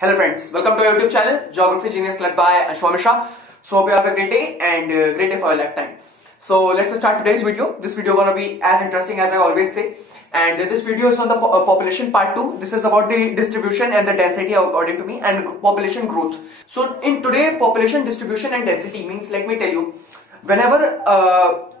Hello friends, welcome to our YouTube channel, Geography Genius led by Anshuman Mishra. So hope you have a great day and great day for your lifetime. So let's start today's video. This video gonna be as interesting as I always say. And this video is on the population part 2. This is about the distribution and the density according to me and population growth. So in today population distribution and density means, let me tell you, whenever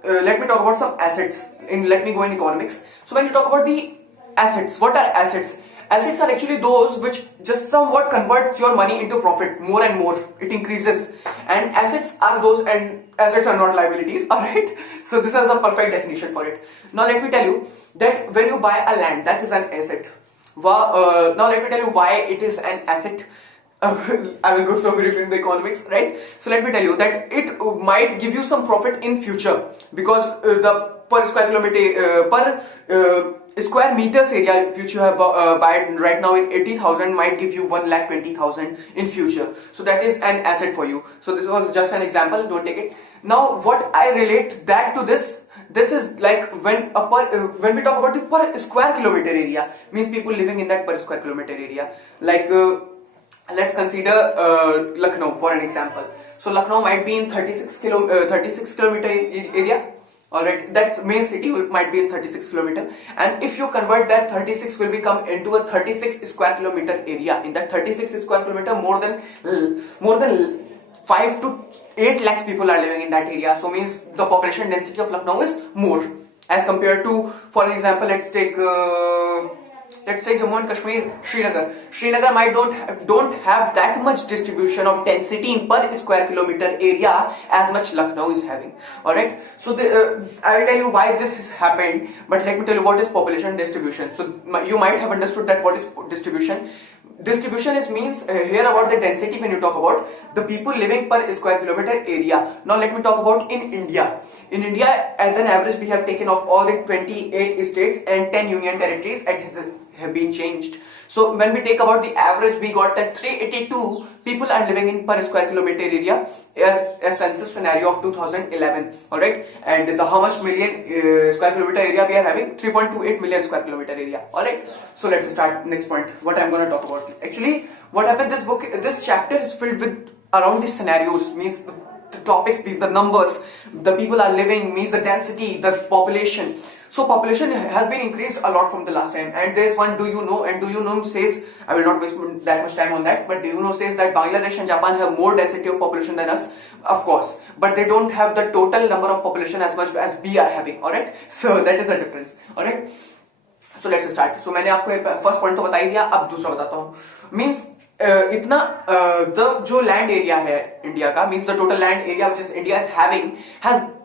let me talk about some assets let me go in economics. So when you talk about the assets, what are assets? Assets are actually those which just somewhat converts your money into profit more and more. It increases, and assets are those, and assets are not liabilities. All right. So this is a perfect definition for it. Now let me tell you that when you buy a land, that is an asset. Now let me tell you why it is an asset. I will go so brief in the economics, right? So let me tell you that it might give you some profit in future because the per square kilometer square meters area which you have bought right now in 80,000 might give you 1,20,000 in future. So that is an asset for you. So this was just an example. Don't take it. Now what I relate that to this is like when we talk about the per square kilometer area, means people living in that per square kilometer area. Like let's consider Lucknow for an example. So Lucknow might be in 36 kilometer area. Alright, that main city might be 36 kilometer, and if you convert that 36 will become into a 36 square kilometer area. In that 36 square kilometer, more than 5 to 8 lakhs people are living in that area. So means the population density of Lucknow is more as compared to, for an example, let's take Jammu and Kashmir, Srinagar. Srinagar might don't have that much distribution of density in per square kilometer area as much Lucknow is having. All right. So I will tell you why this has happened, but let me tell you what is population distribution. So you might have understood that what is distribution. Distribution means here about the density when you talk about the people living per square kilometer area. Now let me talk about in India. In India, as an average, we have taken off all the 28 states and 10 union territories have been changed. So when we take about the average, we got that 382 people are living in per square kilometer area as a census scenario of 2011. All right, and the how much million square kilometer area we are having? 3.28 million square kilometer area. All right, so let's start next point. What I'm going to talk about. Actually, what happened? This chapter is filled with around the scenarios, means the topics, the numbers, the people are living, means the density, the population. So population has been increased a lot from the last time, and there's one do you know, and do you know says, I will not waste that much time on that, but do you know says that Bangladesh and Japan have more density of population than us, of course, but they don't have the total number of population as much as we are having. All right, so that is a difference. All right, so let's start. So मैंने आपको first point तो बता ही दिया, अब दूसरा बताता हूँ. Means इतना the जो land area है India का, means the total land area which is India is having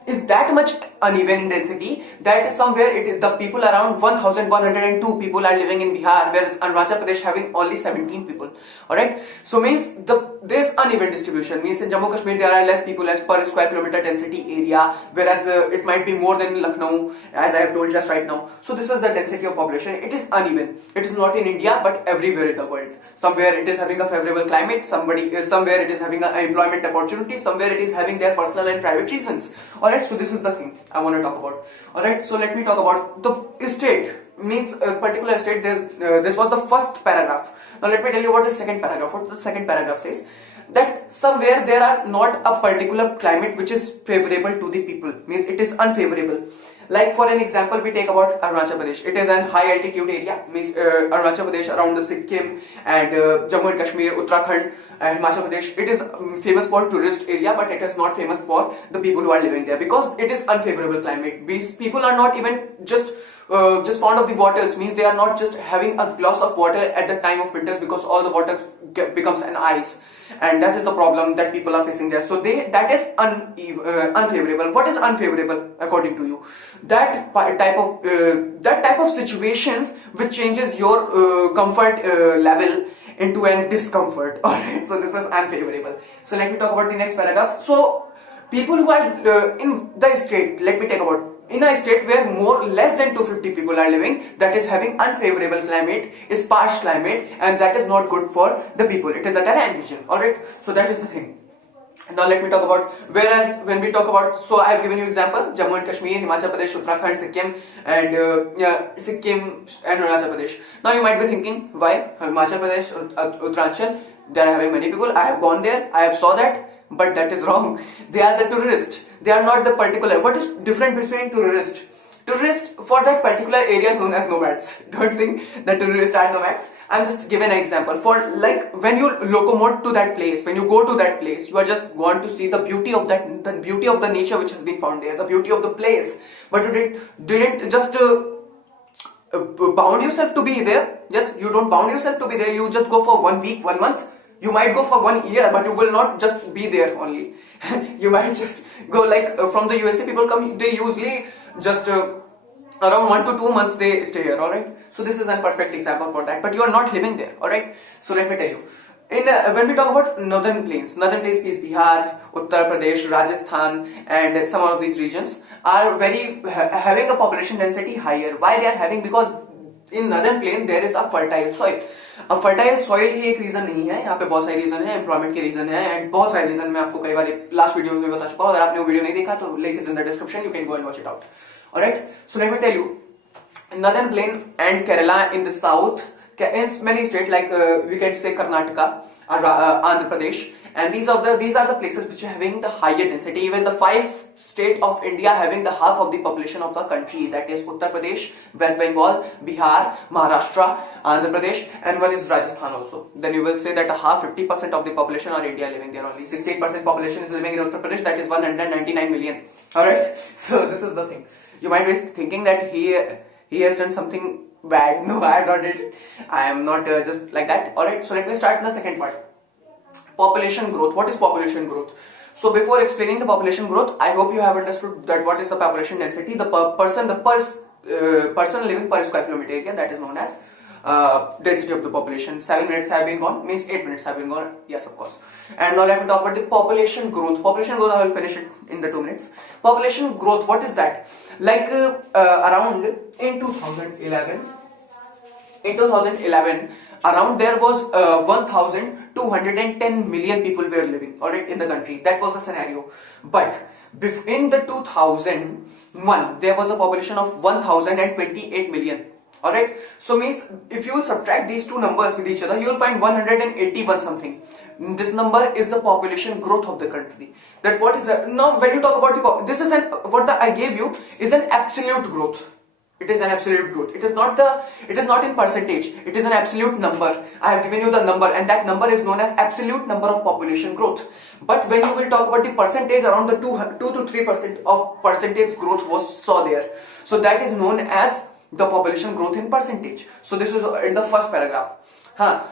is that much uneven in density that somewhere the people around 1,102 people are living in Bihar, whereas Arunachal Pradesh having only 17 people. All right, so means there's uneven distribution. Means in Jammu Kashmir there are less people as per square kilometer density area, whereas it might be more than Lucknow, as I have told just right now. So this is the density of population. It is uneven. It is not in India but everywhere in the world. Somewhere it is having a favorable climate, somewhere it is having an employment opportunity, somewhere it is having their personal and private reasons. Alright, so this is the thing I want to talk about. Alright, so let me talk about the state. Means a particular state. This was the first paragraph. Now let me tell you what the second paragraph. What the second paragraph says, that somewhere there are not a particular climate which is favorable to the people, means it is unfavorable. Like for an example, we take about Arunachal Pradesh. It is an high altitude area, means Arunachal Pradesh around the Sikkim and Jammu and Kashmir, Uttarakhand and Himachal Pradesh. It is famous for tourist area, but it is not famous for the people who are living there because it is unfavorable climate. These people are not even just fond of the waters, means they are not just having a glass of water at the time of winters because all the waters becomes an ice, and that is the problem that people are facing there. So that is unfavorable. What is unfavorable according to you? That type of situations which changes your comfort level into an discomfort. All right, so this is unfavorable. So let me talk about the next paragraph. So people who are in the state, let me take about in a state where less than 250 people are living, that is having unfavorable climate, is harsh climate, and that is not good for the people. It is a terrain region. All right, so that is the thing. Now let me talk about, whereas when we talk about, so I have given you example, Jammu and Kashmir, Himachal Pradesh, Uttarakhand, Sikkim, and Sikkim and Arunachal Pradesh. Now you might be thinking, why Himachal Pradesh, Uttarakhand? They are having many people. I have gone there, I have saw that, but that is wrong. They are the tourists. They are not the particular. What is different between tourist? Tourists for that particular area is known as nomads. Don't think that tourists are nomads. I'm just giving an example. For like when you locomote to that place, when you go to that place, you are just want to see the beauty of that, the beauty of the nature which has been found there, the beauty of the place. But you didn't just bound yourself to be there. Just you don't bound yourself to be there. You just go for 1 week, 1 month. You might go for 1 year, but you will not just be there only. You might just go like from the USA people come. They usually just around 1 to 2 months they stay here. All right. So this is a perfect example for that. But you are not living there. All right. So let me tell you. When we talk about northern plains is Bihar, Uttar Pradesh, Rajasthan, and some of these regions are very having a population density higher. Why they are having? Because in northern plain there is a fertile soil. अब fertile soil ही एक reason नहीं है, यहाँ पे बहुत सारे reason है, employment के रीजन है, एंड बहुत सारे रीजन मैं आपको कई बार लास्ट वीडियो में बता चुका हूँ. अगर आपने वो वीडियो नहीं देखा तो link is in the description, you can go and watch it out. Alright, so let me tell you, northern plain and Kerala in the south, in many states like we can say Karnataka or Andhra Pradesh, and these are the places which are having the higher density. Even the 5 states of India having the half of the population of the country, that is Uttar Pradesh, West Bengal, Bihar, Maharashtra, Andhra Pradesh, and one is Rajasthan also. Then you will say that half 50% of the population are India living there only. 68% population is living in Uttar Pradesh, that is 199 million. Alright, so this is the thing. You might be thinking that he has done something bad. No, I have not did it. I am not just like that. Alright, so let me start the second part. Population growth. What is population growth? So before explaining the population growth, I hope you have understood that what is the population density, the person living per square kilometer area, that is known as density of the population. 7 minutes have been gone, means 8 minutes have been gone. Yes, of course. And now let me talk about the population growth. Population growth, I will finish it in the 2 minutes. Population growth, what is that? Like around in 2011, around there was 1,210 million people were living, alright, in the country. That was the scenario. But in the 2001, there was a population of 1,028 million. Alright, so means if you will subtract these two numbers with each other, you will find 181 something. This number is the population growth of the country. That what is that? Now when you talk about this is I gave you is an absolute growth. It is an absolute growth. It is not in percentage. It is an absolute number. I have given you the number, and that number is known as absolute number of population growth. But when you will talk about the percentage, around the 2 to 3% of percentage growth was saw there. So that is known as the population growth in percentage. So this is in the first paragraph.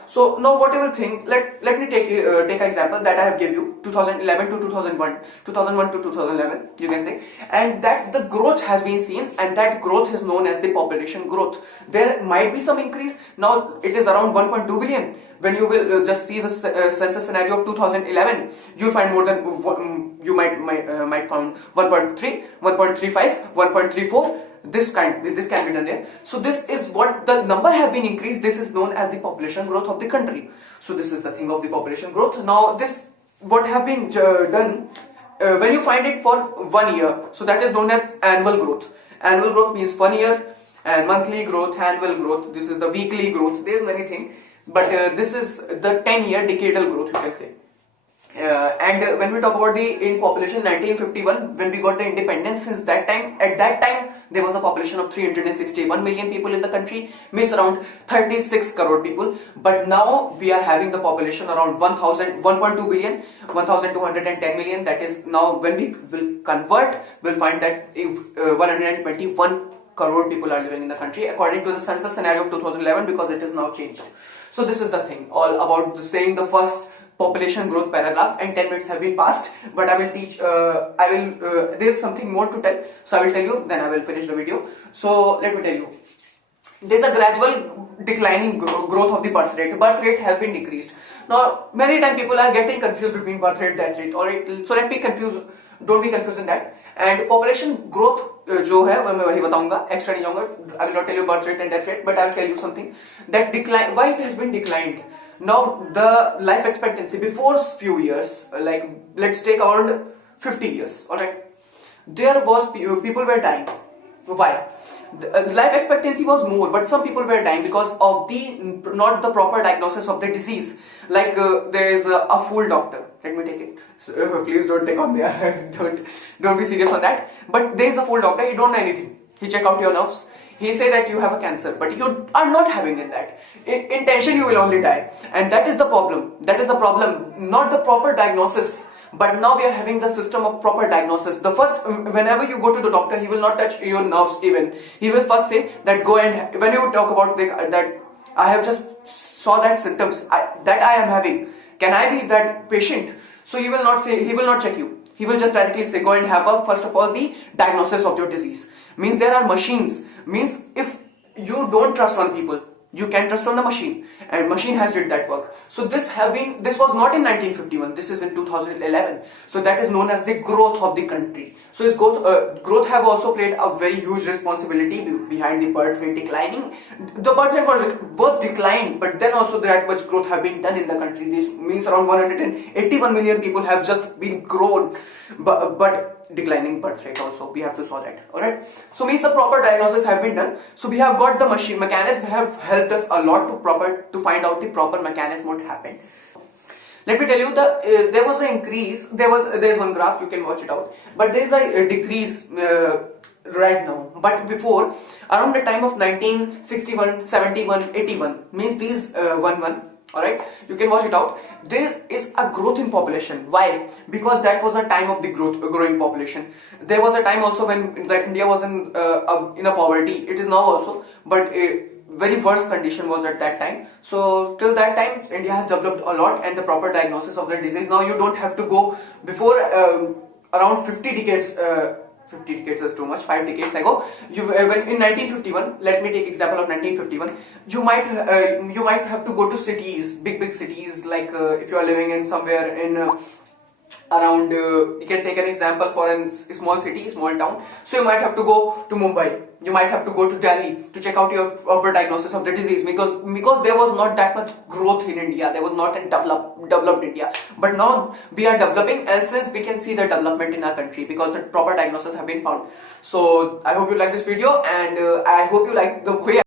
So now what you will think, let me take an example that I have give you, 2011 to 2001 to 2011, you can say, and that the growth has been seen, and that growth is known as the population growth. There might be some increase. Now it is around 1.2 billion. When you will just see the census scenario of 2011, you will find more than you might found 1.3, 1.35, 1.34. This can be done there. So this is what the number have been increased. This is known as the population growth of the country. So this is the thing of the population growth. Now this what have been done when you find it for 1 year. So that is known as annual growth. Annual growth means 1 year, and monthly growth, annual growth. This is the weekly growth. There is many things, but this is the 10-year decadal growth, you can say. And when we talk about the in population 1951, when we got the independence, since that time, at that time there was a population of 361 million people in the country, means around 36 crore people. But now we are having the population around 1.2 billion, 1,210 million. That is now when we will convert, we'll find that if 121 crore people are living in the country according to the census scenario of 2011, because it is now changed. So this is the thing all about saying the first population growth paragraph, and 10 minutes have been passed, but I will teach there's something more to tell, so I will tell you, then I will finish the video. So let me tell you, there's a gradual declining growth of the birth rate. Birth rate has been decreased. Now many times people are getting confused between birth rate, death rate. Alright, so don't be confused in that. And population growth जो है मैं वही बताऊंगा, extra नहीं जाऊंगा. I will not tell you birth rate and death rate, but I will tell you something that decline, why it has been declined. Now the life expectancy before few years, like let's take around 50 years, alright, there was people were dying. Why? The life expectancy was more, but some people were dying because of the not the proper diagnosis of the disease. Like there is a full doctor. Let me take it. So, please don't take on there. don't be serious on that. But there is a full doctor. He don't know anything. He check out your nerves. He say that you have a cancer, but you are not having in that. In tension, you will only die, and that is the problem. That is the problem. Not the proper diagnosis. But now we are having the system of proper diagnosis. The first, whenever you go to the doctor, he will not touch your nerves even. He will first say that go and, when you talk about that I have just saw that symptoms that I am having, can I be that patient? So he will not say, he will not check you. He will just directly say go and have a, first of all, the diagnosis of your disease. Means there are machines. Means if you don't trust on people, you can trust on the machine, and machine has did that work. So this was not in 1951, this is in 2011. So that is known as the growth of the country. So its growth have also played a very huge responsibility behind the birth rate declining. The birth rate was declined, but then also that much growth have been done in the country. This means around 181 million people have just been grown, but declining birth rate also, we have to saw that. Alright, so means the proper diagnosis have been done. So we have got the machine mechanism have helped us a lot to find out the proper mechanism what happened. Let me tell you, there was an increase. There's one graph, you can watch it out, but there is a decrease right now. But before, around the time of 1961, 71, 81, means these one. Alright, you can watch it out. There is a growth in population. Why? Because that was a time of the growing population. There was a time also when India was in a poverty. It is now also, but a very worse condition was at that time. So till that time, India has developed a lot, and the proper diagnosis of the disease. Now you don't have to go before around 50 decades. 50 decades is too much. 5 decades ago, when in 1951, let me take example of 1951. You might have to go to cities, big cities, like if you are living in somewhere in around. You can take an example for a small city, small town. So you might have to go to Mumbai. You might have to go to Delhi to check out your proper diagnosis of the disease, because there was not that much growth in India. There was not a developed India. But now we are developing, and since we can see the development in our country because the proper diagnosis have been found. So I hope you like this video, and I hope you like the way